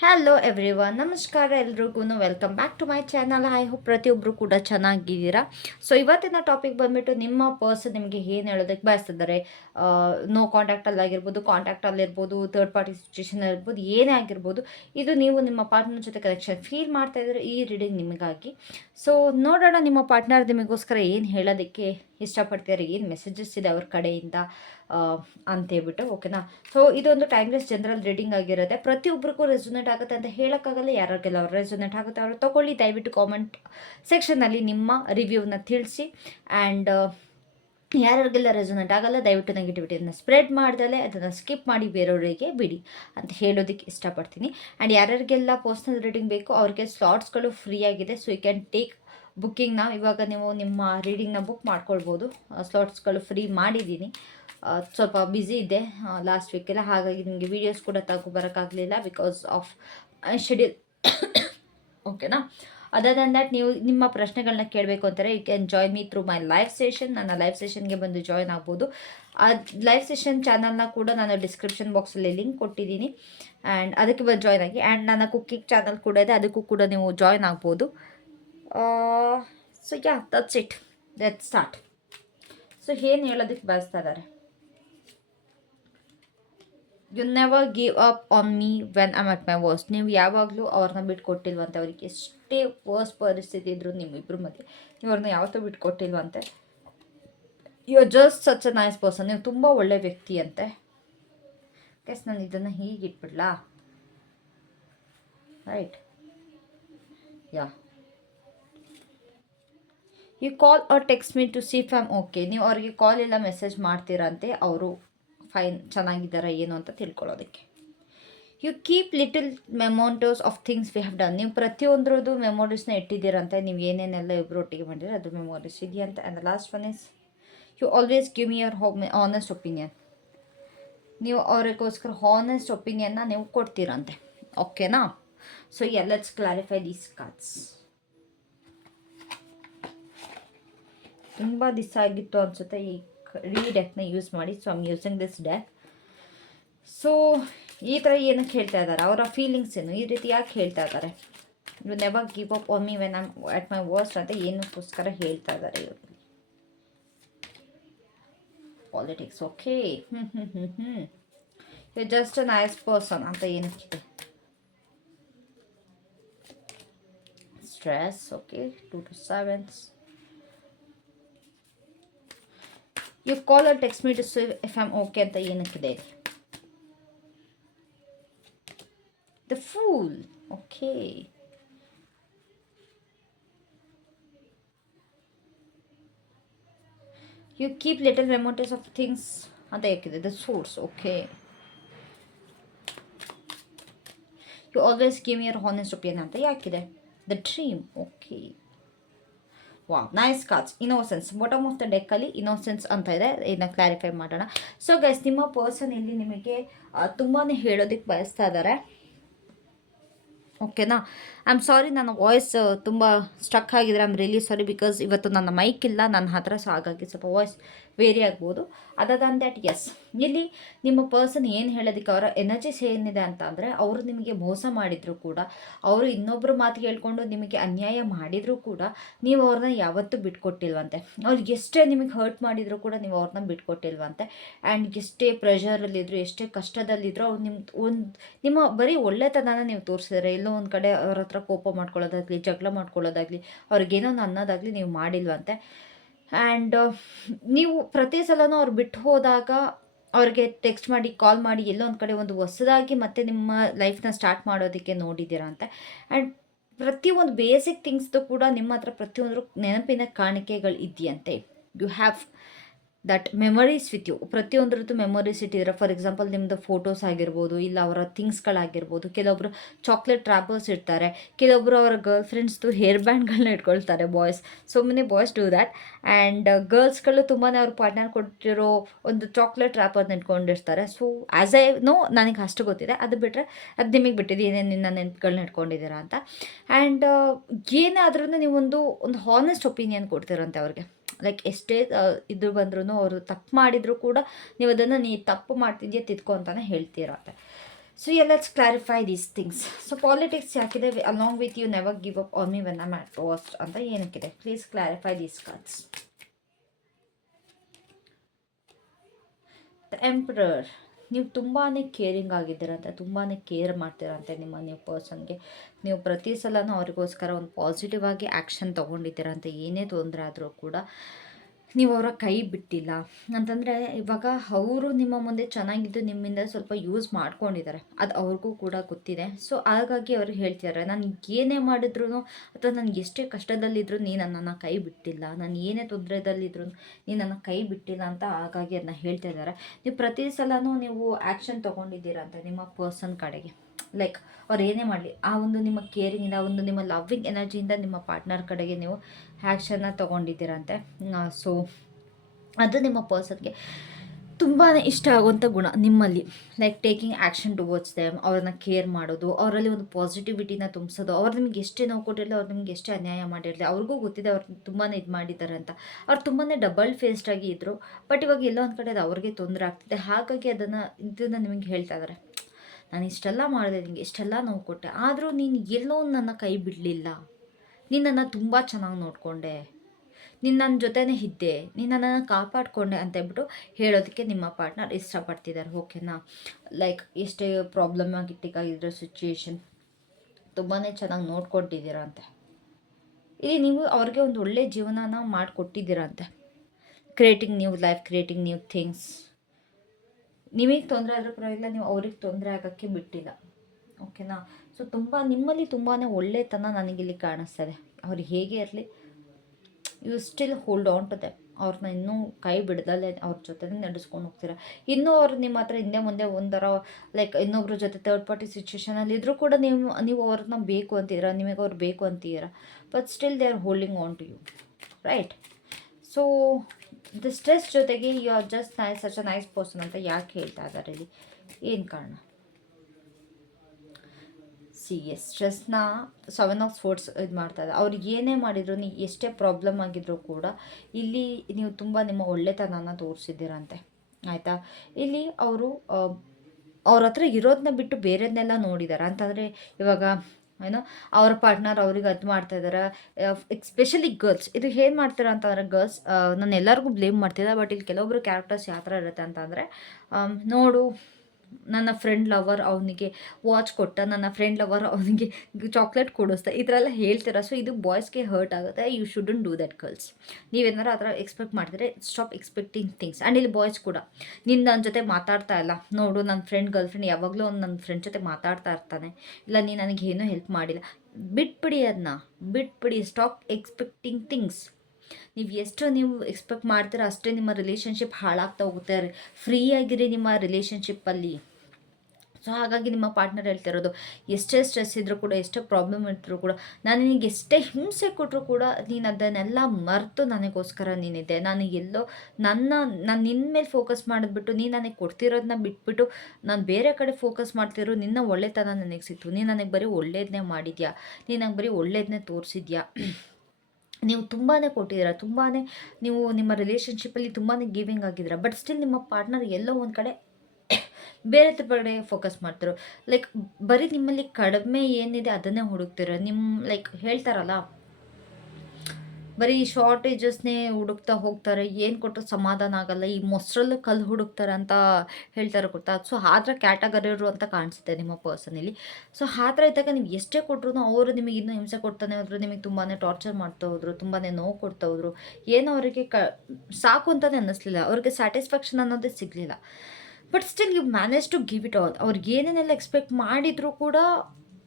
Hello every ನಮಸ್ಕಾರ, ಎಲ್ರಿಗೂ welcome back to my channel I hope ಪ್ರತಿಯೊಬ್ಬರು ಕೂಡ ಚೆನ್ನಾಗಿದ್ದೀರಾ? ಸೊ ಇವತ್ತಿನ ಟಾಪಿಕ್ ಬಂದುಬಿಟ್ಟು ನಿಮ್ಮ ಪರ್ಸನ್ ನಿಮಗೆ ಏನು ಹೇಳೋದಕ್ಕೆ ಬಯಸ್ತಿದ್ದಾರೆ? ನೋ ಕಾಂಟ್ಯಾಕ್ಟಲ್ಲಿ ಆಗಿರ್ಬೋದು ಕಾಂಟ್ಯಾಕ್ಟಲ್ಲಿ ಇರ್ಬೋದು ಥರ್ಡ್ ಪಾರ್ಟಿ ಸಿಚುವೇಶನ್ ಇರ್ಬೋದು, ಏನೇ ಆಗಿರ್ಬೋದು, ಇದು ನೀವು ನಿಮ್ಮ ಪಾರ್ಟ್ನರ್ ಜೊತೆ ಕನೆಕ್ಷನ್ ಫೀಲ್ ಮಾಡ್ತಾ ಇದ್ರೆ ಈ ರೀಡಿಂಗ್ ನಿಮಗಾಗಿ. ಸೊ ನೋಡೋಣ ನಿಮ್ಮ ಪಾರ್ಟ್ನರ್ ನಿಮಗೋಸ್ಕರ ಏನು ಹೇಳೋದಕ್ಕೆ ಇಷ್ಟಪಡ್ತಿದ್ದಾರೆ ಏನು ಮೆಸೇಜಸ್ ಇದೆ ಅವ್ರ ಕಡೆಯಿಂದ? ಅಂತೇಳ್ಬಿಟ್ಟು ಓಕೆನಾ? ಸೊ ಇದೊಂದು ಟೈಮ್ಲೆಸ್ ಜನರಲ್ ರೀಡಿಂಗ್ ಆಗಿರುತ್ತೆ. ಪ್ರತಿಯೊಬ್ಬರಿಗೂ ರೆಸೊನೇಟ್ ಆಗುತ್ತೆ ಅಂತ ಹೇಳೋಕ್ಕಾಗಲ್ಲ, ಯಾರಿಗೆಲ್ಲ ಅವ್ರು ರೆಸೊನೇಟ್ ಆಗುತ್ತೆ ಅವರು ತಗೊಳ್ಳಿ. ದಯವಿಟ್ಟು ಕಾಮೆಂಟ್ ಸೆಕ್ಷನಲ್ಲಿ ನಿಮ್ಮ ರಿವ್ಯೂನ ತಿಳಿಸಿ. ಆ್ಯಂಡ್ ಯಾರ್ಯಾರಿಗೆಲ್ಲ ರೆಸೊನೇಟ್ ಆಗಲ್ಲ, ದಯವಿಟ್ಟು ನೆಗೆಟಿವಿಟಿಯನ್ನು ಸ್ಪ್ರೆಡ್ ಮಾಡ್ದಲೇ, ಅದನ್ನು ಸ್ಕಿಪ್ ಮಾಡಿ ಬೇರೆಯವರಿಗೆ ಬಿಡಿ ಅಂತ ಹೇಳೋದಕ್ಕೆ ಇಷ್ಟಪಡ್ತೀನಿ. ಆ್ಯಂಡ್ ಯಾರ್ಯಾರಿಗೆಲ್ಲ ಪರ್ಸ್ನಲ್ ರೀಡಿಂಗ್ ಬೇಕು, ಅವ್ರಿಗೆ ಸ್ಲಾಟ್ಸ್ಗಳು ಫ್ರೀ ಆಗಿದೆ ಸೊ ಯು ಕ್ಯಾನ್ ಟೇಕ್ ಬುಕ್ಕಿಂಗ್ನ ಇವಾಗ ನೀವು ನಿಮ್ಮ ರೀಡಿಂಗ್ನ ಬುಕ್ ಮಾಡ್ಕೊಳ್ಬೋದು. ಸ್ಲಾಟ್ಸ್ಗಳು ಫ್ರೀ ಮಾಡಿದ್ದೀನಿ. ಸ್ವಲ್ಪ ಬ್ಯುಸಿ ಇದ್ದೆ ಲಾಸ್ಟ್ ವೀಕೆಲ್ಲ ಹಾಗಾಗಿ ನಿಮಗೆ ವೀಡಿಯೋಸ್ ಕೂಡ ತಗೋ ಬರೋಕ್ಕಾಗಲಿಲ್ಲ ಬಿಕಾಸ್ ಆಫ್ ಶೆಡ್ಯೂಲ್ ಓಕೆನಾ ಅದರ್ ದನ್ ದ್ಯಾಟ್ ನೀವು ನಿಮ್ಮ ಪ್ರಶ್ನೆಗಳನ್ನ ಕೇಳಬೇಕು ಅಂತಾರೆ. You can join me through my live session ನನ್ನ ಲೈವ್ ಸೆಷನ್ಗೆ ಬಂದು ಜಾಯ್ನ್ ಆಗ್ಬೋದು. ಆ ಲೈವ್ ಸೆಷನ್ ಚಾನಲ್ನ ಕೂಡ ನಾನು ಡಿಸ್ಕ್ರಿಪ್ಷನ್ ಬಾಕ್ಸಲ್ಲಿ ಲಿಂಕ್ ಕೊಟ್ಟಿದ್ದೀನಿ. ಆ್ಯಂಡ್ ಅದಕ್ಕೆ ಬಂದು ಜಾಯ್ನ್ ಆಗಿ. ಆ್ಯಂಡ್ ನನ್ನ ಕುಕ್ಕಿಂಗ್ ಚಾನಲ್ ಕೂಡ ಇದೆ. ಅದಕ್ಕೂ ಕೂಡ ನೀವು ಜಾಯ್ನ್ ಆಗ್ಬೋದು. So yeah that's it that start so ಏನು ಹೇಳೋದಕ್ಕೆ ಬಯಸ್ತಾ ಇದ್ದಾರೆ? You never give up on me when I'm at my worst ನೀವು ಯಾವಾಗಲೂ ಅವ್ರನ್ನ ಬಿಟ್ಕೊಟ್ಟಿಲ್ವಂತೆ. ಅವ್ರಿಗೆ ಎಷ್ಟೇ ವರ್ಸ್ ಪರಿಸ್ಥಿತಿ ಇದ್ದರೂ ನಿಮ್ಮಿಬ್ಬರ ಮಧ್ಯೆ ನೀವು ಅವ್ರನ್ನ ಯಾವತ್ತೂ ಬಿಟ್ಕೊಟ್ಟಿಲ್ವಂತೆ. You are just such a nice person ನೀವು ತುಂಬ ಒಳ್ಳೆ ವ್ಯಕ್ತಿ ಅಂತೆ ಕೆಸ್ ನಾನು ಇದನ್ನು ಹೀಗೆ ಇಟ್ಬಿಡ್ಲಾ? Right yeah you call or text me to see fam okay ನೀವು ಅವ್ರಿಗೆ ಕಾಲ್ ಇಲ್ಲ ಮೆಸೇಜ್ ಮಾಡ್ತೀರಂತೆ ಅವರು ಫೈನ್ ಚೆನ್ನಾಗಿದ್ದಾರಾ ಏನು ಅಂತ ತಿಳ್ಕೊಳ್ಳೋದಕ್ಕೆ. You keep little mementos of things we have done ನೀವು ಪ್ರತಿಯೊಂದ್ರದ್ದು ಮೆಮೊರೀಸ್ನ ಇಟ್ಟಿದ್ದೀರಂತೆ ನೀವು ಏನೇನೆಲ್ಲ ಇಬ್ಬರು ಒಟ್ಟಿಗೆ ಮಾಡಿದ್ರೆ ಅದು memories ಇದೆಯಂತ. And last one is you always give me your home honest opinion ನೀವು ಅವರಿಗೋಸ್ಕರ ಹಾನೆಸ್ಟ್ ಒಪಿನಿಯನ್ನ ನೀವು ಕೊಡ್ತೀರಂತೆ. ಓಕೆನಾ so let's clarify these cards ತುಂಬ ದಿವಸ ಆಗಿತ್ತು ಅನಿಸುತ್ತೆ ಈ ಈ ಡೆಕ್ನ ಯೂಸ್ ಮಾಡಿ so I'm using this deck so ಈ ಥರ ಏನಕ್ಕೆ ಹೇಳ್ತಾ ಇದ್ದಾರೆ? ಅವರ ಫೀಲಿಂಗ್ಸ್ ಏನು? ಈ ರೀತಿ ಯಾಕೆ ಹೇಳ್ತಾ ಇದ್ದಾರೆ? You never give up on me when I'm at my worst ಅಂತ ಏನಕ್ಕೋಸ್ಕರ ಹೇಳ್ತಾ ಇದ್ದಾರೆ ಇವರು? ಪಾಲಿಟಿಕ್ಸ್ ಓಕೆ ಹ್ಞೂ ಹ್ಞೂ ಹ್ಞೂ ಹ್ಞೂ you just a nice person ಅಂತ ಏನಕ್ಕಿದೆ? Stress okay two two sevens you call or text me to see if I'm okay ಅಂತ ಏನಕ್ಕಿದೆ the fool okay you keep little mementos of things ಅಂತ ಯಾಕಿದೆ the source okay you always give your honest opinion ಅಂತ ಯಾಕಿದೆ the dream okay ವಾ nice cards innocence bottom of the ಡೆಕ್ಕಲ್ಲಿ innocence ಅಂತ ಇದೆ. ಇದನ್ನ clarify ಮಾಡೋಣ. So guys ನಿಮ್ಮ person ಇಲ್ಲಿ ನಿಮಗೆ ತುಂಬಾ ಹೇಳೋದಕ್ಕೆ ಬಯಸ್ತಾ ಇದ್ದಾರೆ ಓಕೆನಾ ಐ ಸಾರಿ ನನ್ನ ವಾಯ್ಸ್ ತುಂಬ ಸ್ಟಕ್ ಆಗಿದ್ರೆ ಆಮ್ ರಿಯಲಿ ಸಾರಿ ಬಿಕಾಸ್ ಇವತ್ತು ನನ್ನ ಮೈಕ್ ಇಲ್ಲ, ನನ್ನ ಹತ್ರ ಸೊ ಹಾಗಾಗಿ ಸ್ವಲ್ಪ ವಾಯ್ಸ್ ವೇರಿ ಆಗ್ಬೋದು. ಅದರ್ ದನ್ ದ್ಯಾಟ್ ಎಸ್ ಇಲ್ಲಿ ನಿಮ್ಮ ಪರ್ಸನ್ ಏನು ಹೇಳೋದಕ್ಕೆ ಅವರ ಎನರ್ಜಿಸ್ ಏನಿದೆ ಅಂತ ಅಂದರೆ ಅವರು ನಿಮಗೆ ಮೋಸ ಮಾಡಿದರೂ ಕೂಡ, ಅವರು ಇನ್ನೊಬ್ಬರು ಮಾತು ಕೇಳಿಕೊಂಡು ನಿಮಗೆ ಅನ್ಯಾಯ ಮಾಡಿದರೂ ಕೂಡ ನೀವು ಅವ್ರನ್ನ ಯಾವತ್ತೂ ಬಿಟ್ಕೊಟ್ಟಿಲ್ವಂತೆ. ಅವ್ರು ಎಷ್ಟೇ ನಿಮಗೆ ಹರ್ಟ್ ಮಾಡಿದರೂ ಕೂಡ ನೀವು ಅವ್ರನ್ನ ಬಿಟ್ಕೊಟ್ಟಿಲ್ವಂತೆ. ಆ್ಯಂಡ್ ಎಷ್ಟೇ ಪ್ರೆಷರಲ್ಲಿದ್ದರು ಎಷ್ಟೇ ಕಷ್ಟದಲ್ಲಿದ್ದರೂ ಅವ್ರು ನಿಮ್ಮ ಒಂದು, ನಿಮ್ಮ ಬರೀ ಒಳ್ಳೆತನ ನೀವು ತೋರಿಸಿದ್ರೆ ಎಲ್ಲೋ ಒಂದು ಕಡೆ ಅವ್ರ ಹತ್ರ ಕೋಪ ಮಾಡ್ಕೊಳ್ಳೋದಾಗಲಿ, ಜಗಳ ಮಾಡ್ಕೊಳ್ಳೋದಾಗಲಿ, ಅವ್ರಿಗೇನೋ ಅನ್ನೋದಾಗಲಿ ನೀವು ಮಾಡಿಲ್ವಂತೆ. ಆ್ಯಂಡ್ ನೀವು ಪ್ರತಿ ಸಲನೂ ಅವ್ರು ಬಿಟ್ಟು ಹೋದಾಗ ಅವ್ರಿಗೆ ಟೆಕ್ಸ್ಟ್ ಮಾಡಿ ಕಾಲ್ ಮಾಡಿ, ಎಲ್ಲೋ ಒಂದು ಕಡೆ ಒಂದು ಹೊಸದಾಗಿ ಮತ್ತೆ ನಿಮ್ಮ ಲೈಫ್ನ ಸ್ಟಾರ್ಟ್ ಮಾಡೋದಕ್ಕೆ ನೋಡಿದ್ದೀರಾ ಅಂತೆ ಆ್ಯಂಡ್ ಪ್ರತಿಯೊಂದು ಬೇಸಿಕ್ ಥಿಂಗ್ಸ್ದು ಕೂಡ ನಿಮ್ಮ ಹತ್ರ ಪ್ರತಿಯೊಂದು ನೆನಪಿನ ಕಾಣಿಕೆಗಳು ಇದೆಯಂತೆ. You have that memories with you ಪ್ರತಿಯೊಂದ್ರದ್ದು memories ಇಟ್ಟಿದ್ರೆ ಫಾರ್ ಎಕ್ಸಾಂಪಲ್ ನಿಮ್ಮದು ಫೋಟೋಸ್ ಆಗಿರ್ಬೋದು, ಇಲ್ಲ ಅವರ ಥಿಂಗ್ಸ್ಗಳಾಗಿರ್ಬೋದು ಕೆಲವೊಬ್ಬರು ಚಾಕ್ಲೇಟ್ ಟ್ರಾಪರ್ಸ್ ಇರ್ತಾರೆ ಕೆಲವೊಬ್ಬರು ಅವರ ಗರ್ಲ್ ಫ್ರೆಂಡ್ಸ್ದು ಹೇರ್ ಬ್ಯಾಂಡ್ಗಳನ್ನ ಇಟ್ಕೊಳ್ತಾರೆ boys so many boys do that and ಗರ್ಲ್ಸ್ಗಳು ತುಂಬಾ ಅವ್ರ ಪಾರ್ಟ್ನರ್ ಕೊಟ್ಟಿರೋ ಒಂದು ಚಾಕ್ಲೇಟ್ ರ್ಯಾಪರ್ನ ಇಟ್ಕೊಂಡಿರ್ತಾರೆ. ಸೊ ಆ್ಯಸ್ ಐ ನೋ ನನಗೆ ಅಷ್ಟು ಗೊತ್ತಿದೆ. ಅದು ಬಿಟ್ಟರೆ ಅದು ನಿಮಗೆ ಬಿಟ್ಟಿದೆ ಏನೇನು ನಿನ್ನ ನೆನಪುಗಳನ್ನ ಇಟ್ಕೊಂಡಿದ್ದೀರಾ ಅಂತ. ಆ್ಯಂಡ್ ಏನಾದ್ರೂ ನೀವೊಂದು, ಒಂದು ಹಾನೆಸ್ಟ್ ಒಪಿನಿಯನ್ ಕೊಡ್ತೀರಂತೆ ಅವ್ರಿಗೆ. ಲೈಕ್ ಎಷ್ಟೇ ಇದ್ರು ಬಂದ್ರೂ ಅವರು ತಪ್ಪು ಮಾಡಿದರೂ ಕೂಡ ನೀವು ಅದನ್ನು ನೀ ತಪ್ಪು ಮಾಡ್ತಿದ್ಯಾ ತಿದ್ಕೊ ಅಂತಾನೆ ಹೇಳ್ತಿರತ್ತೆ. So yeah, let's clarify these things so politics ಯಾಕಿದೆ? Along with you never give up on me when I mat post ಅಂತ ಏನಕ್ಕಿದೆ? Please clarify these cards the emperor ನೀವು ತುಂಬಾ ಕೇರಿಂಗ್ ಆಗಿದ್ದೀರಂತೆ ತುಂಬಾ ಕೇರ್ ಮಾಡ್ತೀರಂತೆ ನಿಮ್ಮ, ನೀವು ಪರ್ಸನ್ಗೆ ನೀವು ಪ್ರತಿ ಸಲನೂ ಅವರಿಗೋಸ್ಕರ ಒಂದು ಪಾಸಿಟಿವ್ ಆಗಿ ಆ್ಯಕ್ಷನ್ ತೊಗೊಂಡಿದ್ದೀರಂತೆ, ಏನೇ ತೊಂದರೆ ಆದರೂ ಕೂಡ. ನೀವು ಅವರ ಕೈ ಬಿಟ್ಟಿಲ್ಲ. ಅಂತಂದರೆ ಇವಾಗ ಅವರು ನಿಮ್ಮ ಮುಂದೆ ಚೆನ್ನಾಗಿದ್ದು ನಿಮ್ಮಿಂದ ಸ್ವಲ್ಪ ಯೂಸ್ ಮಾಡ್ಕೊಂಡಿದ್ದಾರೆ ಅದು ಅವ್ರಿಗೂ ಕೂಡ ಗೊತ್ತಿದೆ. ಸೊ ಹಾಗಾಗಿ ಅವ್ರು ಹೇಳ್ತಿದ್ದಾರೆ ನಾನು ಏನೇ ಮಾಡಿದ್ರು ಅಥವಾ ನನಗೆ ಎಷ್ಟೇ ಕಷ್ಟದಲ್ಲಿದ್ದರೂ ನೀನು ನನ್ನನ್ನು ಕೈ ಬಿಟ್ಟಿಲ್ಲ. ನಾನು ಏನೇ ತೊಂದರೆದಲ್ಲಿದ್ದರೂ ನೀನು ನನ್ನ ಕೈ ಬಿಟ್ಟಿಲ್ಲ ಅಂತ ಹಾಗಾಗಿ ಅದನ್ನ ಹೇಳ್ತಾ ಇದ್ದಾರೆ ನೀವು ಪ್ರತಿ ಸಲನೂ ನೀವು ಆ್ಯಕ್ಷನ್ ತೊಗೊಂಡಿದ್ದೀರಂತೆ ನಿಮ್ಮ ಪರ್ಸನ್ ಕಡೆಗೆ? ಲೈಕ್ ಅವ್ರು ಏನೇ ಮಾಡಲಿ, ಆ ಒಂದು ನಿಮ್ಮ ಕೇರಿಂಗಿಂದ ಒಂದು ನಿಮ್ಮ ಲವ್ವಿಂಗ್ ಎನರ್ಜಿಯಿಂದ ನಿಮ್ಮ ಪಾರ್ಟ್ನರ್ ಕಡೆಗೆ ನೀವು ಆ್ಯಕ್ಷನ್ನ ತೊಗೊಂಡಿದ್ದೀರಂತೆ. ಸೊ ಅದು ನಿಮ್ಮ ಪರ್ಸನ್ಗೆ ತುಂಬಾ ಇಷ್ಟ ಆಗುವಂಥ ಗುಣ ನಿಮ್ಮಲ್ಲಿ. Like taking action towards them ಅವ್ರನ್ನ ಕೇರ್ ಮಾಡೋದು, ಅವರಲ್ಲಿ ಒಂದು ಪಾಸಿಟಿವಿಟಿನ ತುಂಬಿಸೋದು, ಅವ್ರು ನಿಮ್ಗೆ ಎಷ್ಟೇ ನೋವು ಕೊಟ್ಟಿರಲಿ, ಅವ್ರು ನಿಮ್ಗೆ ಎಷ್ಟೇ ಅನ್ಯಾಯ ಮಾಡಿರಲಿ, ಅವ್ರಿಗೂ ಗೊತ್ತಿದೆ ಅವ್ರು ತುಂಬಾ ಇದು ಮಾಡಿದ್ದಾರೆ ಅಂತ. ಅವ್ರು ತುಂಬಾ ಡಬಲ್ ಫೇಸ್ಡ್ ಆಗಿ ಇದ್ದರು ಬಟ್ ಇವಾಗ ಎಲ್ಲೋ ಒಂದು ಕಡೆ ಅದು ಅವ್ರಿಗೆ ತೊಂದರೆ ಆಗ್ತಿದೆ, ಹಾಗಾಗಿ ಅದನ್ನು, ಇದನ್ನು ನಿಮಗೆ ಹೇಳ್ತಾ ಇದ್ದಾರೆ ನಾನು ಇಷ್ಟೆಲ್ಲ ಮಾಡಿದೆ ನಿಂಗೆ ಇಷ್ಟೆಲ್ಲ ನೋವು ಕೊಟ್ಟೆ, ಆದರೂ ನೀನು ಎಲ್ಲೋ ನನ್ನ ಕೈ ಬಿಡಲಿಲ್ಲ. ನಿನ್ನನ್ನು ನನ್ನ ತುಂಬ ಚೆನ್ನಾಗಿ ನೋಡಿಕೊಂಡೆ. ನೀನು ನನ್ನ ಜೊತೆನೇ ಇದ್ದೆ. ನಿನ್ನನ್ನು ಕಾಪಾಡಿಕೊಂಡೆ ಅಂತ ಹೇಳ್ಬಿಟ್ಟು ಹೇಳೋದಕ್ಕೆ ನಿಮ್ಮ ಪಾರ್ಟ್ನರ್ ಇಷ್ಟಪಡ್ತಿದ್ದಾರೆ ಓಕೆನಾ? ಲೈಕ್ ಎಷ್ಟೇ ಪ್ರಾಬ್ಲಮ್ ಆಗಿಟ್ಟಿಗಾಗಿರೋ ಸಿಚುಯೇಷನ್ ತುಂಬಾ ಚೆನ್ನಾಗಿ ನೋಡ್ಕೊಟ್ಟಿದ್ದೀರಾ ಅಂತೆ. ಇಲ್ಲಿ ನೀವು ಅವ್ರಿಗೆ ಒಂದು ಒಳ್ಳೆ ಜೀವನನ ಮಾಡಿಕೊಟ್ಟಿದ್ದೀರಂತೆ creating new life, creating new things. ನಿಮಗೆ ತೊಂದರೆ ಆದರೂ ಪರವಾಗಿಲ್ಲ, ನೀವು ಅವ್ರಿಗೆ ತೊಂದರೆ ಆಗೋಕ್ಕೆ ಬಿಟ್ಟಿಲ್ಲ. ಓಕೆನಾ ಸೊ ತುಂಬ, ನಿಮ್ಮಲ್ಲಿ ತುಂಬಾ ಒಳ್ಳೆತನ ನನಗಿಲ್ಲಿ ಕಾಣಿಸ್ತದೆ. ಅವ್ರು ಹೇಗೆ ಇರಲಿ you still hold on to the ಅವ್ರನ್ನ ಇನ್ನೂ ಕೈ ಬಿಡ್ದಲ್ಲೇ ಅವ್ರ ಜೊತೆ ನಡೆಸ್ಕೊಂಡು ಹೋಗ್ತೀರಾ. ಇನ್ನೂ ಅವ್ರು ನಿಮ್ಮ ಹತ್ರ ಹಿಂದೆ ಮುಂದೆ ಒಂಥರ ಲೈಕ್ ಇನ್ನೊಬ್ರ ಜೊತೆ ತರ್ಡ್ ಪಾರ್ಟಿ ಸಿಚುವೇಶನಲ್ಲಿ ಇದ್ದರೂ ಕೂಡ ನೀವು ನೀವು ಅವ್ರನ್ನ ಬೇಕು ಅಂತೀರ? ನಿಮಗೆ ಅವ್ರು ಬೇಕು ಅಂತೀರ? But still they are holding on to you right so the stress ಜೊತೆಗೆ you are just nice such a nice person ಅಂತ ಯಾಕೆ ಹೇಳ್ತಾ ಇದ್ದಾರೆ ಇಲ್ಲಿ ಏನು ಕಾರಣ? ಸಿ ಎಸ್ ಸ್ಟ್ರೆಸ್ನ ಸೆವೆನ್ ಆಫ್ ಸ್ಪೋರ್ಟ್ಸ್ ಇದು ಮಾಡ್ತಾ ಇದ್ದಾರೆ. ಅವ್ರಿಗೆ ಏನೇ ಮಾಡಿದ್ರು ನೀವು ಎಷ್ಟೇ ಪ್ರಾಬ್ಲಮ್ ಆಗಿದ್ರು ಕೂಡ ಇಲ್ಲಿ ನೀವು ತುಂಬ ನಿಮ್ಮ ಒಳ್ಳೆತನನ ತೋರಿಸಿದ್ದೀರಂತೆ. ಆಯಿತಾ? ಇಲ್ಲಿ ಅವರು ಅವ್ರ ಹತ್ರ ಇರೋದನ್ನ ಬಿಟ್ಟು ಬೇರೆದನ್ನೆಲ್ಲ ನೋಡಿದ್ದಾರೆ ಅಂತಂದರೆ ಇವಾಗ ಏನೋ ಅವ್ರ ಪಾರ್ಟ್ನರ್ ಅವ್ರಿಗೆ ಅದು ಮಾಡ್ತಾ ಇದ್ದಾರೆ ಎಸ್ಪೆಷಲಿ ಗರ್ಲ್ಸ್ ಇದು ಏನು ಮಾಡ್ತಾರೆ ಅಂತಂದರೆ ಗರ್ಲ್ಸ್ ನಾನು ಎಲ್ಲರಿಗೂ ಬ್ಲೇಮ್ ಮಾಡ್ತಿದ್ದೆ ಬಟ್ ಇಲ್ಲಿ ಕೆಲವೊಬ್ರು ಕ್ಯಾರೆಕ್ಟರ್ಸ್ ಯಾವ ಥರ ಇರುತ್ತೆ ಅಂತಂದರೆ ನೋಡು ನನ್ನ ಫ್ರೆಂಡ್ ಲವರ್ ಅವನಿಗೆ ವಾಚ್ ಕೊಟ್ಟ, ನನ್ನ ಫ್ರೆಂಡ್ ಲವರ್ ಅವನಿಗೆ ಚಾಕ್ಲೇಟ್ ಕೊಡಿಸ್ತಾ ಈ ಥರ ಎಲ್ಲ ಹೇಳ್ತೀರ. ಸೊ ಇದು ಬಾಯ್ಸ್ಗೆ ಹರ್ಟ್ ಆಗುತ್ತೆ. You shouldn't do that girls ನೀವೇನಾರು ಆ ಥರ ಎಕ್ಸ್ಪೆಕ್ಟ್ ಮಾಡ್ತಿದ್ರೆ ಸ್ಟಾಪ್ ಎಕ್ಸ್ಪೆಕ್ಟಿಂಗ್ ಥಿಂಗ್ಸ್ ಆ್ಯಂಡ್ ಇಲ್ಲಿ ಬಾಯ್ಸ್ ಕೂಡ ನಿನ್ನ ನನ್ನ ಜೊತೆ ಮಾತಾಡ್ತಾ ಇಲ್ಲ. ನೋಡು ನನ್ನ ಫ್ರೆಂಡ್ ಗರ್ಲ್ ಫ್ರೆಂಡ್ ಯಾವಾಗಲೂ ಅವ್ನು ನನ್ನ ಫ್ರೆಂಡ್ ಜೊತೆ ಮಾತಾಡ್ತಾ ಇರ್ತಾನೆ. ಇಲ್ಲ ನೀನು ನನಗೆ ಏನೂ ಹೆಲ್ಪ್ ಮಾಡಿಲ್ಲ. ಬಿಟ್ಬಿಡಿ ಅದನ್ನ ಬಿಟ್ಬಿಡಿ ಸ್ಟಾಪ್ ಎಕ್ಸ್ಪೆಕ್ಟಿಂಗ್ ಥಿಂಗ್ಸ್ ನೀವು ಎಷ್ಟು ನೀವು ಎಕ್ಸ್ಪೆಕ್ಟ್ ಮಾಡ್ತೀರ ಅಷ್ಟೇ ನಿಮ್ಮ ರಿಲೇಷನ್ಶಿಪ್ ಹಾಳಾಗ್ತಾ ಹೋಗುತ್ತೆ ಫ್ರೀ ಆಗಿರಿ ನಿಮ್ಮ ರಿಲೇಷನ್ಶಿಪ್ಪಲ್ಲಿ ಸೊ ಹಾಗಾಗಿ ನಿಮ್ಮ ಪಾರ್ಟ್ನರ್ ಹೇಳ್ತಿರೋದು ಎಷ್ಟೇ ಸ್ಟ್ರೆಸ್ ಇದ್ದರೂ ಕೂಡ, ಎಷ್ಟೇ ಪ್ರಾಬ್ಲಮ್ ಇದ್ದರೂ ಕೂಡ, ನಾನು ನಿನಗೆ ಎಷ್ಟೇ ಹಿಂಸೆ ಕೊಟ್ಟರೂ ಕೂಡ ನೀನು ಅದನ್ನೆಲ್ಲ ಮರೆತು ನನಗೋಸ್ಕರ ನೀನಿದ್ದೆ ನಾನು ಎಲ್ಲೋ ನನ್ನ, ನಾನು ನಿನ್ನ ಮೇಲೆ ಫೋಕಸ್ ಮಾಡಿದ್ಬಿಟ್ಟು ನೀನು ನನಗೆ ಕೊಡ್ತಿರೋದನ್ನ ಬಿಟ್ಬಿಟ್ಟು, ನಾನು ಬೇರೆ ಕಡೆ ಫೋಕಸ್ ಮಾಡ್ತಿರೋ ನಿನ್ನ ಒಳ್ಳೆತನ ನನಗೆ ಸಿಕ್ತು. ನೀನು ನನಗೆ ಬರೀ ಒಳ್ಳೇದನ್ನೇ ಮಾಡಿದ್ಯಾ? ನೀನು ನನಗೆ ಬರೀ ಒಳ್ಳೇದನ್ನೇ ತೋರಿಸಿದ್ಯಾ? ನೀವು ತುಂಬಾ ಕೊಟ್ಟಿದ್ದೀರ ತುಂಬಾ ನೀವು ನಿಮ್ಮ ರಿಲೇಷನ್ಶಿಪ್ಪಲ್ಲಿ ತುಂಬಾ ಗಿವಿಂಗ್ ಆಗಿದ್ದೀರ ಬಟ್ ಸ್ಟಿಲ್ ನಿಮ್ಮ ಪಾರ್ಟ್ನರ್ ಎಲ್ಲೋ ಒಂದು ಕಡೆ ಬೇರೆ ಕಡೆ ಫೋಕಸ್ ಮಾಡ್ತಿರೋ. ಲೈಕ್ ಬರೀ ನಿಮ್ಮಲ್ಲಿ ಕಡಿಮೆ ಏನಿದೆ ಅದನ್ನೇ ಹುಡುಕ್ತಿರೋ. ನಿಮ್ಮ ಲೈಕ್ ಹೇಳ್ತಾರಲ್ಲ ಬರೀ ಶಾರ್ಟೇಜಸ್ನೇ ಹುಡುಕ್ತಾ ಹೋಗ್ತಾರೆ, ಏನು ಕೊಟ್ಟು ಸಮಾಧಾನ ಆಗಲ್ಲ, ಈ ಮೊಸರಲ್ಲೂ ಕಲ್ಲು ಹುಡುಕ್ತಾರೆ ಅಂತ ಹೇಳ್ತಾರೆ ಗೊತ್ತಾ? ಸೊ ಆ ಥರ ಕ್ಯಾಟಗರಿರು ಅಂತ ಕಾಣಿಸುತ್ತೆ ನಿಮ್ಮ ಪರ್ಸನಲ್ಲಿ ಸೊ ಆ ಥರ ಇದ್ದಾಗ ನೀವು ಎಷ್ಟೇ ಕೊಟ್ಟರು ಅವರು ನಿಮಗೆ ಇನ್ನೂ ಹಿಂಸೆ ಕೊಡ್ತಾನೆ ಹೋದ್ರು, ನಿಮಗೆ ತುಂಬಾ ಟಾರ್ಚರ್ ಮಾಡ್ತಾ ಹೋದ್ರು ತುಂಬಾ ನೋವು ಕೊಡ್ತಾ ಹೋದ್ರು. ಏನು ಅವರಿಗೆ ಕ, ಸಾಕು ಅಂತಲೇ ಅನ್ನಿಸ್ಲಿಲ್ಲ. ಅವ್ರಿಗೆ ಸ್ಯಾಟಿಸ್ಫ್ಯಾಕ್ಷನ್ ಅನ್ನೋದೇ ಸಿಗಲಿಲ್ಲ. But still you manage to give it all ಅವ್ರಿಗೆ ಏನೇನೆಲ್ಲ ಎಕ್ಸ್ಪೆಕ್ಟ್ ಮಾಡಿದರೂ ಕೂಡ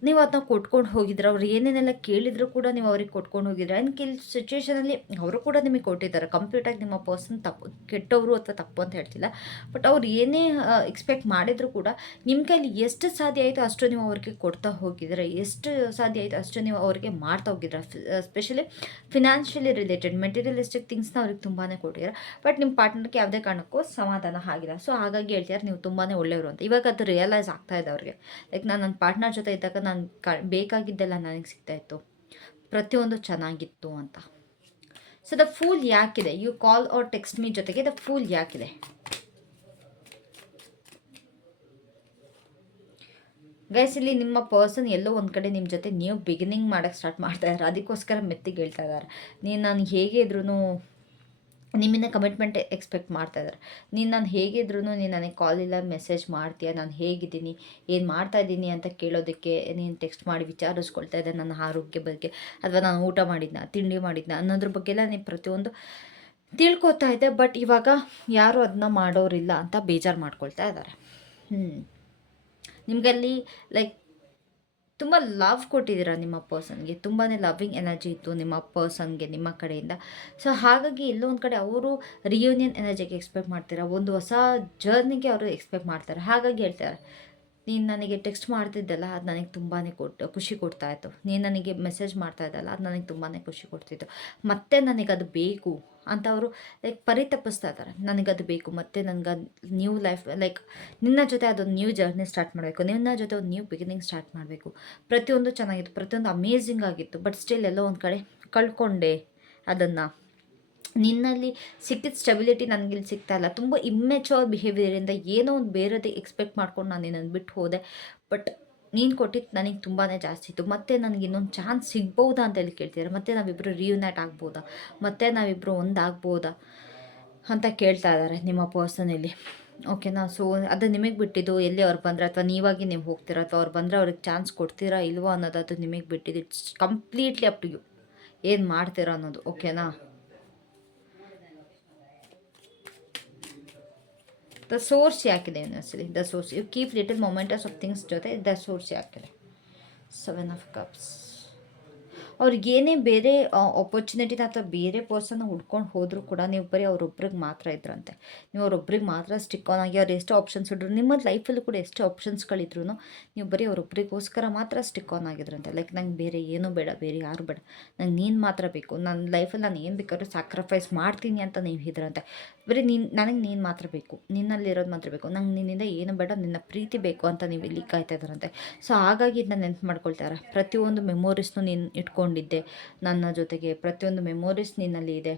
ನೀವು ಅದನ್ನ ಕೊಟ್ಕೊಂಡು ಹೋಗಿದ್ರೆ, ಅವ್ರು ಏನೇನೆಲ್ಲ ಕೇಳಿದ್ರು ಕೂಡ ನೀವು ಅವ್ರಿಗೆ ಕೊಟ್ಕೊಂಡು ಹೋಗಿದ್ರೆ. ಆ್ಯಂಡ್ ಕೆಲ ಸಿಚುವೇಷನಲ್ಲಿ ಅವರು ಕೂಡ ನಿಮಗೆ ಕೊಟ್ಟಿದ್ದಾರೆ. ಕಂಪ್ಲೀಟಾಗಿ ನಿಮ್ಮ ಪರ್ಸನ್ ತಪ್ಪು, ಕೆಟ್ಟವರು ಅಥವಾ ತಪ್ಪು ಅಂತ ಹೇಳ್ತಿಲ್ಲ. ಬಟ್ ಅವ್ರು ಏನೇ ಎಕ್ಸ್ಪೆಕ್ಟ್ ಮಾಡಿದರೂ ಕೂಡ ನಿಮ್ಮ ಕೈಲಿ ಎಷ್ಟು ಸಾಧ್ಯ ಆಯಿತು ಅಷ್ಟು ನೀವು ಅವ್ರಿಗೆ ಕೊಡ್ತಾ ಹೋಗಿದ್ರೆ. ಎಷ್ಟು ಸಾಧ್ಯ ಆಯಿತು ಅಷ್ಟು ನೀವು ಅವ್ರಿಗೆ ಮಾಡ್ತಾ ಹೋಗಿದ್ರೆ. ಸ್ಪೆಷಲಿ ಫಿನಾನ್ಷಿಯಲಿ ರಿಲೇಟೆಡ್ ಮೆಟೀರಿಯಲಿಸ್ಟಿಕ್ ಥಿಂಗ್ಸ್ನ ಅವ್ರಿಗೆ ತುಂಬಾ ಕೊಟ್ಟಿದ್ದಾರೆ. ಬಟ್ ನಿಮ್ಮ ಪಾರ್ಟ್ನರ್ಗೆ ಯಾವುದೇ ಕಾರಣಕ್ಕೂ ಸಮಾಧಾನ ಆಗಿಲ್ಲ. ಸೊ ಹಾಗಾಗಿ ಹೇಳ್ತಾರೆ ನೀವು ತುಂಬಾ ಒಳ್ಳೆಯವರು ಅಂತ. ಇವಾಗ ಅದು ರಿಯಲೈಸ್ ಆಗ್ತಾ ಇದೆ ಅವ್ರಿಗೆ. ಲೈಕ್ ನಾನು ನನ್ನ ಪಾರ್ಟ್ನರ್ ಜೊತೆ ಇದ್ದಾಗ ನಾನು ಕ, ಬೇಕಾಗಿದ್ದೆಲ್ಲ ನನಗೆ ಸಿಗ್ತಾಯಿತ್ತು ಪ್ರತಿಯೊಂದು ಚೆನ್ನಾಗಿತ್ತು ಅಂತ. So the fool ಯಾಕಿದೆ? You call or text me ಜೊತೆಗೆ ದ ಫೂಲ್ ಯಾಕಿದೆ? ಗೈಸ್ ಇಲ್ಲಿ ನಿಮ್ಮ ಪರ್ಸನ್ ಎಲ್ಲೋ ಒಂದು ಕಡೆ ನಿಮ್ಮ ಜೊತೆ ನೀವು ಬಿಗಿನಿಂಗ್ ಮಾಡೋಕ್ಕೆ ಸ್ಟಾರ್ಟ್ ಮಾಡ್ತಾ ಇದ್ದಾರೆ ಅದಕ್ಕೋಸ್ಕರ ಮೆತ್ತಿಗೆ ಹೇಳ್ತಾ ಇದ್ದಾರೆ ನೀನು ನಾನು ಹೇಗೆ ಇದ್ರೂ ನಿಮ್ಮಿಂದ ಕಮಿಟ್ಮೆಂಟ್ ಎಕ್ಸ್ಪೆಕ್ಟ್ ಮಾಡ್ತಾ ಇದ್ದಾರೆ. ನೀನು ನಾನು ಹೇಗಿದ್ರು ನೀನು ನನಗೆ ಕಾಲ್ ಇಲ್ಲ ಮೆಸೇಜ್ ಮಾಡ್ತೀಯ, ನಾನು ಹೇಗಿದ್ದೀನಿ, ಏನು ಮಾಡ್ತಾ ಇದ್ದೀನಿ ಅಂತ ಕೇಳೋದಕ್ಕೆ ನೀನು ಟೆಕ್ಸ್ಟ್ ಮಾಡಿ ವಿಚಾರಿಸ್ಕೊಳ್ತಾ ಇದ್ದೆ ನನ್ನ ಆರೋಗ್ಯ ಬಗ್ಗೆ ಅಥವಾ ನಾನು ಊಟ ಮಾಡಿದ್ನ, ತಿಂಡಿ ಮಾಡಿದ್ನ ಅನ್ನೋದ್ರ ಬಗ್ಗೆ ಎಲ್ಲ ನೀನು ಪ್ರತಿಯೊಂದು ತಿಳ್ಕೊತಾ ಇದ್ದೆ. ಬಟ್ ಇವಾಗ ಯಾರೂ ಅದನ್ನ ಮಾಡೋರಿಲ್ಲ ಅಂತ ಬೇಜಾರು ಮಾಡ್ಕೊಳ್ತಾ ಇದ್ದಾರೆ. ಹ್ಞೂ ನಿಮಗಲ್ಲಿ ಲೈಕ್ ತುಂಬ ಲವ್ ಕೊಟ್ಟಿದ್ದೀರಾ ನಿಮ್ಮ ಪರ್ಸನ್ಗೆ ತುಂಬಾ ಲವ್ವಿಂಗ್ ಎನರ್ಜಿ ಇತ್ತು ನಿಮ್ಮ ಪರ್ಸನ್ಗೆ ನಿಮ್ಮ ಕಡೆಯಿಂದ. ಸೊ ಹಾಗಾಗಿ ಎಲ್ಲೋ ಒಂದು ಕಡೆ ಅವರು ರಿಯೂನಿಯನ್ ಎನರ್ಜಿಗೆ ಎಕ್ಸ್ಪೆಕ್ಟ್ ಮಾಡ್ತೀರಾ? ಒಂದು ಹೊಸ ಜರ್ನಿಗೆ ಅವರು ಎಕ್ಸ್ಪೆಕ್ಟ್ ಮಾಡ್ತಾರೆ. ಹಾಗಾಗಿ ಹೇಳ್ತಾರೆ, ನೀನು ನನಗೆ ಟೆಕ್ಸ್ಟ್ ಮಾಡ್ತಿದ್ದಲ್ಲ, ಅದು ನನಗೆ ತುಂಬಾ ಕೊಟ್ಟು, ಖುಷಿ ಕೊಡ್ತಾಯಿತ್ತು ನೀನು ನನಗೆ ಮೆಸೇಜ್ ಮಾಡ್ತಾ ಇದ್ದಲ್ಲ, ಅದು ನನಗೆ ತುಂಬಾ ಖುಷಿ ಕೊಡ್ತಿತ್ತು. ಮತ್ತೆ ನನಗೆ ಅದು ಬೇಕು. ಅಂತ ಅವರು ಲೈಕ್ ಪರಿತಪಿಸ್ತಾ ಇದ್ದಾರೆ ನನಗದು ಬೇಕು, ಮತ್ತು ನನಗೆ ನ್ಯೂ ಲೈಫ್ ಲೈಕ್ ನಿನ್ನ ಜೊತೆ ಅದೊಂದು ನ್ಯೂ ಜರ್ನಿ ಸ್ಟಾರ್ಟ್ ಮಾಡಬೇಕು. ನಿನ್ನ ಜೊತೆ ಒಂದು ನ್ಯೂ ಬಿಗಿನಿಂಗ್ ಸ್ಟಾರ್ಟ್ ಮಾಡಬೇಕು. ಪ್ರತಿಯೊಂದು ಚೆನ್ನಾಗಿತ್ತು, ಪ್ರತಿಯೊಂದು ಅಮೇಝಿಂಗ್ ಆಗಿತ್ತು ಬಟ್ ಸ್ಟಿಲ್ ಎಲ್ಲೋ ಒಂದು ಕಡೆ ಕಳ್ಕೊಂಡೆ ಅದನ್ನು. ನಿನ್ನಲ್ಲಿ ಸಿಕ್ಕಿದ ಸ್ಟೆಬಿಲಿಟಿ ನನಗಿಲ್ಲಿ ಸಿಗ್ತಾ ಇಲ್ಲ. ತುಂಬ ಇಮ್ಮೆಚೋರ್ ಬಿಹೇವಿಯರಿಂದ ಏನೋ ಒಂದು ಬೇರೆದೇ ಎಕ್ಸ್ಪೆಕ್ಟ್ ಮಾಡ್ಕೊಂಡು ನಾನು ನಿನ್ನನ್ನು ಬಿಟ್ಟು ಹೋದೆ. ಬಟ್ ನೀನು ಕೊಟ್ಟಿದ್ದು ನನಗೆ ತುಂಬಾ ಜಾಸ್ತಿ ಇತ್ತು. ಮತ್ತು ನನಗೆ ಇನ್ನೊಂದು ಚಾನ್ಸ್ ಸಿಗ್ಬೋದಾ ಅಂತ ಹೇಳಿ ಕೇಳ್ತಿದ್ದಾರೆ ಮತ್ತೆ ನಾವಿಬ್ಬರು ರಿಯುನೈಟ್ ಆಗ್ಬೋದಾ? ಮತ್ತೆ ನಾವಿಬ್ಬರು ಒಂದಾಗ್ಬೋದಾ ಅಂತ ಕೇಳ್ತಾ ಇದ್ದಾರೆ ನಿಮ್ಮ ಪರ್ಸನಲ್ಲಿ ಓಕೆನಾ ಸೊ ಅದು ನಿಮಗೆ ಬಿಟ್ಟಿದ್ದು ಎಲ್ಲಿ ಅವ್ರು ಬಂದರೆ? ಅಥವಾ ನೀವಾಗಿ ನೀವು ಹೋಗ್ತೀರಾ? ಅಥವಾ ಅವ್ರು ಬಂದರೆ ಅವ್ರಿಗೆ ಚಾನ್ಸ್ ಕೊಡ್ತೀರಾ ಇಲ್ವೋ ಅನ್ನೋದು ಅದು ನಿಮಗೆ ಬಿಟ್ಟಿದ್ದು. It's completely up to you ಏನು ಮಾಡ್ತೀರಾ ಅನ್ನೋದು. ಓಕೆನಾ ದ ಸೋರ್ಸ್ ಯಾಕಿದೆ ಇನ್ನೊಂದ್ಸಲಿ the source you keep little moments of things ಜೊತೆ ದ ಸೋರ್ಸ್ ಯಾಕಿದೆ ಸೆವೆನ್ ಆಫ್ ಕಪ್ಸ್ ಅವ್ರಿಗೇನೇ ಬೇರೆ ಆಪರ್ಚುನಿಟಿನ ಅಥವಾ ಬೇರೆ ಪರ್ಸನ್ ಹುಡ್ಕೊಂಡು ಹೋದರೂ ಕೂಡ ನೀವು ಬರೀ ಅವ್ರೊಬ್ರಿಗೆ ಮಾತ್ರ ಇದ್ರಂತೆ. ನೀವು ಅವ್ರೊಬ್ರಿಗೆ ಮಾತ್ರ ಸ್ಟಿಕ್ ಆನ್ ಆಗಿ ಅವ್ರು ಎಷ್ಟು ಆಪ್ಷನ್ಸ್ ಇಡ್ರು ನಿಮ್ಮ ಲೈಫಲ್ಲಿ ಕೂಡ ಎಷ್ಟು ಆಪ್ಷನ್ಸ್ಗಳಿದ್ರು ನೀವು ಬರೀ ಅವ್ರೊಬ್ರಿಗೋಸ್ಕರ ಮಾತ್ರ ಸ್ಟಿಕ್ ಆನ್ ಆಗಿದ್ರಂತೆ. ಲೈಕ್ ನಂಗೆ ಬೇರೆ ಏನೂ ಬೇಡ, ಬೇರೆ ಯಾರು ಬೇಡ. ನಂಗೆ ನೀನು ಮಾತ್ರ ಬೇಕು. ನನ್ನ ಲೈಫಲ್ಲಿ ನಾನು ಏನು ಬೇಕಾದ್ರೂ ಸ್ಯಾಕ್ರಿಫೈಸ್ ಮಾಡ್ತೀನಿ ಅಂತ ನೀವು ಇದ್ರಂತೆ. ಬರೀ ನೀನು, ನನಗೆ ನೀನು ಮಾತ್ರ ಬೇಕು. ನಿನ್ನಲ್ಲಿರೋದು ಮಾತ್ರ ಬೇಕು. ನಂಗೆ ನಿನ್ನಿಂದ ಏನು ಬೇಡ, ನಿನ್ನ ಪ್ರೀತಿ ಬೇಕು ಅಂತ ನೀವು ಇಲ್ಲಿ ಕಾಯ್ತಾ ಇದ್ದಾರಂತೆ ಸೊ ಹಾಗಾಗಿ ಇದನ್ನ ನೆನಪು ಮಾಡ್ಕೊಳ್ತಾರೆ? ಪ್ರತಿಯೊಂದು ಮೆಮೊರೀಸ್ನು ನೀನು ಇಟ್ಕೊಂಡಿದ್ದೆ ನನ್ನ ಜೊತೆಗೆ ಪ್ರತಿಯೊಂದು ಮೆಮೊರೀಸ್ ನಿನ್ನಲ್ಲಿ ಇದೆ.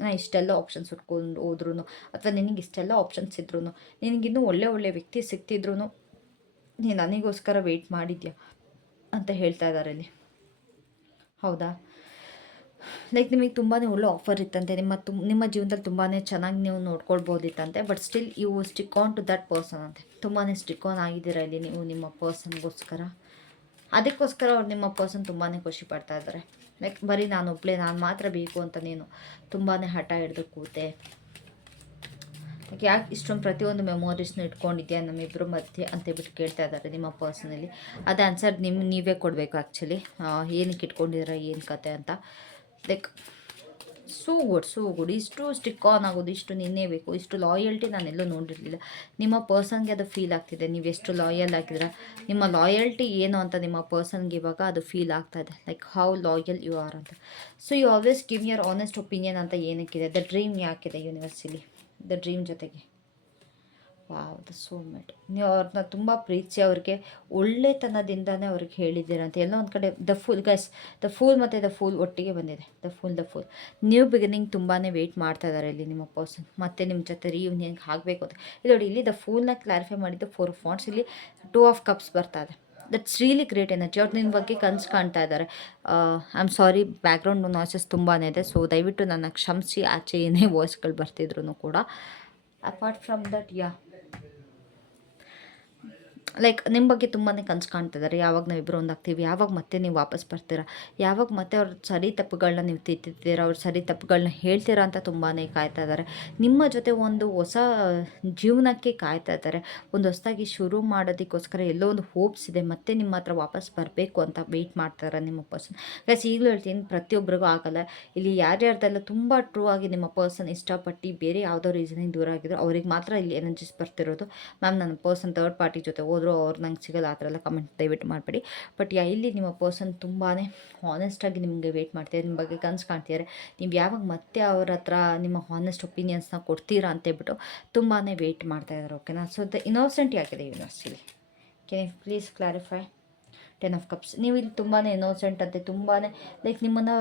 ನಾ ಇಷ್ಟೆಲ್ಲ ಆಪ್ಷನ್ಸ್ ಉಟ್ಕೊಂಡು ಹೋದ್ರೂ ಅಥವಾ ನಿನಗೆ ಇಷ್ಟೆಲ್ಲ ಆಪ್ಷನ್ಸ್ ಇದ್ರೂ ನಿನಗಿನ್ನೂ ಒಳ್ಳೆ ಒಳ್ಳೆ ವ್ಯಕ್ತಿ ಸಿಕ್ತಿದ್ರು ನೀನು ನನಗೋಸ್ಕರ ವೆಯ್ಟ್ ಮಾಡಿದ್ಯಾ? ಅಂತ ಹೇಳ್ತಾ ಇದ್ದಾರೆ ಇಲ್ಲಿ ಹೌದಾ? ಲೈಕ್ ನಿಮಗೆ ತುಂಬಾ ಒಳ್ಳೆ ಆಫರ್ ಇತ್ತಂತೆ. ನಿಮ್ಮ ತುಂಬ ನಿಮ್ಮ ಜೀವನದಲ್ಲಿ ತುಂಬಾ ಚೆನ್ನಾಗಿ ನೀವು ನೋಡ್ಕೊಳ್ಬೋದಿತ್ತಂತೆ but still you stick on to that person ಅಂತೆ. ತುಂಬಾ ಸ್ಟಿಕ್ ಆನ್ ಆಗಿದ್ದೀರಾ ಇಲ್ಲಿ ನೀವು ನಿಮ್ಮ ಪರ್ಸನ್ಗೋಸ್ಕರ ಅದಕ್ಕೋಸ್ಕರ ಅವ್ರು ನಿಮ್ಮ ಪರ್ಸನ್ ತುಂಬಾ ಖುಷಿ ಪಡ್ತಾ ಇದ್ದಾರೆ ಲೈಕ್ ಬರೀ ನಾನು ಒಬ್ಬಳೇ ನಾನು ಮಾತ್ರ ಬೇಕು ಅಂತ ನೀನು ತುಂಬಾ ಹಠ ಹಿಡಿದು ಕೂತೆ. ಯಾಕೆ ಇಷ್ಟೊಂದು ಪ್ರತಿಯೊಂದು ಮೆಮೊರೀಸ್ನ ಇಟ್ಕೊಂಡಿದ್ಯಾ ನಮ್ಮಿಬ್ಬರು ಮಧ್ಯೆ ಅಂತೇಳ್ಬಿಟ್ಟು ಕೇಳ್ತಾ ಇದ್ದಾರೆ ನಿಮ್ಮ ಪರ್ಸನಲ್ಲಿ ಅದು ಆನ್ಸರ್ ನಿಮ್ಮ ನೀವೇ ಕೊಡಬೇಕು ಆ್ಯಕ್ಚುಲಿ ಏನಕ್ಕೆ ಇಟ್ಕೊಂಡಿದ್ದೀರಾ ಏನು ಕತೆ ಅಂತ. Like so good, so good. ಇಷ್ಟು ಸ್ಟಿಕ್ ಆನ್ ಆಗೋದು, ಇಷ್ಟು ನಿನ್ನೇ ಬೇಕು, ಇಷ್ಟು ಲಾಯಲ್ಟಿ ನಾನೆಲ್ಲೂ ನೋಡಿರಲಿಲ್ಲ. ನಿಮ್ಮ ಪರ್ಸನ್ಗೆ ಅದು ಫೀಲ್ ಆಗ್ತಿದೆ. ನೀವು ಎಷ್ಟು ಲಾಯಲ್ ಆಗಿದ್ರೆ ನಿಮ್ಮ ಲಾಯಲ್ಟಿ ಏನು ಅಂತ ನಿಮ್ಮ ಪರ್ಸನ್ಗೆ ಇವಾಗ ಅದು ಫೀಲ್ ಆಗ್ತಾ ಇದೆ. Like how loyal you are ಅಂತ. So you always give your honest opinion ಅಂತ ಏನಕ್ಕಿದೆ? ದ ಡ್ರೀಮ್ ಯಾಕಿದೆ ಯೂನಿವರ್ಸಿಲಿ ದ ಡ್ರೀಮ್ ಜೊತೆಗೆ. ವಾವ್ ದ ಸೋಲ್ಮೇಟ್ ನೀವು ಅವ್ರನ್ನ ತುಂಬ ಪ್ರೀತಿಸಿ, ಅವ್ರಿಗೆ ಒಳ್ಳೆತನದಿಂದನೇ ಅವ್ರಿಗೆ ಹೇಳಿದ್ದೀರಂತೆ. ಎಲ್ಲೋ ಒಂದು ಕಡೆ the fool guys the fool ಮತ್ತು ದ ಫೂಲ್ ಒಟ್ಟಿಗೆ ಬಂದಿದೆ. The fool the fool new beginning ತುಂಬಾ ವೆಯ್ಟ್ ಮಾಡ್ತಾ ಇದ್ದಾರೆ ಇಲ್ಲಿ ನಿಮ್ಮ ಪರ್ಸನ್ ಮತ್ತು ನಿಮ್ಮ ಜೊತೆ ರಿಯೂನಿಯನ್ಗೆ ಆಗಬೇಕು ಅಂತ. ಇದು ನೋಡಿ, ಇಲ್ಲಿ ದ ಫೂಲ್ನ ಕ್ಲಾರಿಫೈ ಮಾಡಿದ್ದು ಫೋರ್ ಫಾಂಟ್ಸ್ ಇಲ್ಲಿ ಟೂ ಆಫ್ ಕಪ್ಸ್ ಬರ್ತಾ ಇದೆ. ದಟ್ಸ್ ರಿಯಲಿ ಗ್ರೇಟ್ ಎನರ್ಜಿ ಅವ್ರು ನಿನ್ನ ಬಗ್ಗೆ ಕನ್ಸು ಕಾಣ್ತಾ ಇದ್ದಾರೆ I am sorry background noises ತುಂಬಾ ಇದೆ. ಸೊ ದಯವಿಟ್ಟು ನನ್ನ ಕ್ಷಮಿಸಿ ಆಚೆ ಏನೇ ವಾಯ್ಸ್ಗಳು ಬರ್ತಿದ್ರು ಕೂಡ. Apart from that yeah like ನಿಮ್ಮ ಬಗ್ಗೆ ತುಂಬಾ ಕನ್ಸು ಕಾಣ್ತಿದ್ದಾರೆ ಯಾವಾಗ ನಾವಿಬ್ಬರು ಒಂದಾಗ್ತೀವಿ ಯಾವಾಗ ಮತ್ತೆ ನೀವು ವಾಪಸ್ ಬರ್ತೀರಾ, ಯಾವಾಗ ಮತ್ತೆ ಅವ್ರ ಸರಿ ತಪ್ಪುಗಳನ್ನ ನೀವು ತಿದ್ದಿದ್ದೀರಾ, ಅವ್ರ ಸರಿ ತಪ್ಪುಗಳನ್ನ ಹೇಳ್ತೀರಾ ಅಂತ ತುಂಬಾ ಕಾಯ್ತಾ ಇದ್ದಾರೆ ನಿಮ್ಮ ಜೊತೆ ಒಂದು ಹೊಸ ಜೀವನಕ್ಕೆ ಕಾಯ್ತಾ ಇದ್ದಾರೆ ಒಂದು ಹೊಸದಾಗಿ ಶುರು ಮಾಡೋದಕ್ಕೋಸ್ಕರ ಎಲ್ಲೋ ಒಂದು ಹೋಪ್ಸ್ ಇದೆ, ಮತ್ತೆ ನಿಮ್ಮ ಹತ್ರ ವಾಪಸ್ ಬರಬೇಕು ಅಂತ ವೆಯ್ಟ್ ಮಾಡ್ತಾರೆ ನಿಮ್ಮ ಪರ್ಸನ್ ಗೈಸ್ ಈಗಲೂ ಹೇಳ್ತೀನಿ ಪ್ರತಿಯೊಬ್ಬರಿಗೂ ಆಗಲ್ಲ. ಇಲ್ಲಿ ಯಾರ್ಯಾರ್ದೆಲ್ಲ ತುಂಬ ಟ್ರೂ ಆಗಿ ನಿಮ್ಮ ಪರ್ಸನ್ ಇಷ್ಟಪಟ್ಟು ಬೇರೆ ಯಾವುದೋ ರೀಸನಿಂದ ದೂರ ಆಗಿದ್ರು, ಅವ್ರಿಗೆ ಮಾತ್ರ ಇಲ್ಲಿ ಎನರ್ಜಿಸ್ ಬರ್ತಿರೋದು. ಮ್ಯಾಮ್ ನನ್ನ ಪರ್ಸನ್ ತರ್ಡ್ ಪಾರ್ಟಿ ಜೊತೆ ಹೋದ್ರು ಅವ್ರು ನಂಗೆ ಸಿಗೋಲ್ಲ ಆ ಥರ ಎಲ್ಲ ಕಮೆಂಟ್ ದಯವಿಟ್ಟು ಮಾಡಬೇಡಿ. ಬಟ್ ಇಲ್ಲಿ ನಿಮ್ಮ ಪರ್ಸನ್ ತುಂಬಾ ಹಾನೆಸ್ಟಾಗಿ ನಿಮಗೆ ವೆಯ್ಟ್ ಮಾಡ್ತಿದ್ದಾರೆ ನಿಮ್ಮ ಬಗ್ಗೆ ಕನ್ಸು ಕಾಣ್ತಿದ್ದಾರೆ ನೀವು ಯಾವಾಗ ಮತ್ತೆ ಅವ್ರ ಹತ್ರ ನಿಮ್ಮ ಹಾನೆಸ್ಟ್ ಒಪಿನಿಯನ್ಸ್ನ ಕೊಡ್ತೀರಾ ಅಂತೇಳ್ಬಿಟ್ಟು ತುಂಬಾ ವೆಯ್ಟ್ ಮಾಡ್ತಾ ಇದ್ದಾರೆ. ಓಕೆನಾ so the innocent ಯಾಕಿದೆ university can please clarify ten of cups ನೀವು ಇಲ್ಲಿ ತುಂಬಾ ಇನೋಸೆಂಟ್ ಅಂತೆ ತುಂಬಾ ಲೈಕ್ ನಿಮ್ಮನ್ನು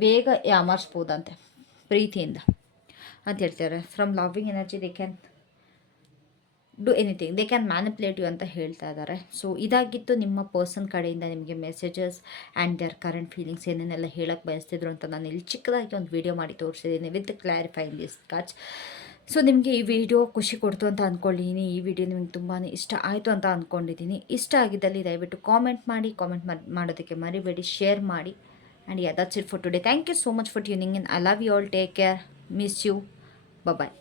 ಬೇಗ ಯಾಮಾರಿಸ್ಬೋದಂತೆ ಪ್ರೀತಿಯಿಂದ ಅಂತ ಹೇಳ್ತಾರೆ from loving energy they can do anything they can manipulate you ಅಂತ ಹೇಳ್ತಾ ಇದ್ದಾರೆ ಸೊ ಇದಾಗಿತ್ತು ನಿಮ್ಮ ಪರ್ಸನ್ ಕಡೆಯಿಂದ ನಿಮಗೆ messages and their current feelings ಏನೇನೆಲ್ಲ ಹೇಳಕ್ಕೆ ಬಯಸ್ತಿದ್ರು ಅಂತ ನಾನು ಇಲ್ಲಿ ಚಿಕ್ಕದಾಗಿ ಒಂದು ವಿಡಿಯೋ ಮಾಡಿ ತೋರಿಸಿದ್ದೀನಿ with clarifying this coach so ನಿಮಗೆ ಈ ವಿಡಿಯೋ ಖುಷಿ ಕೊಡ್ತು ಅಂತ ಅಂದ್ಕೊಂಡಿದ್ದೀನಿ ಈ ವಿಡಿಯೋ ನಿಮಗೆ ತುಂಬಾ ಇಷ್ಟ ಆಯಿತು ಅಂತ ಅಂದ್ಕೊಂಡಿದ್ದೀನಿ ಇಷ್ಟ ಆಗಿದ್ದಲ್ಲಿ ದಯವಿಟ್ಟು ಕಾಮೆಂಟ್ ಮಾಡಿ ಕಾಮೆಂಟ್ ಮಾಡೋದಕ್ಕೆ ಮರಿಬೇಡಿ ಶೇರ್ ಮಾಡಿ. And yeah that's it for today thank you so much for tuning in I love you all take care miss you bye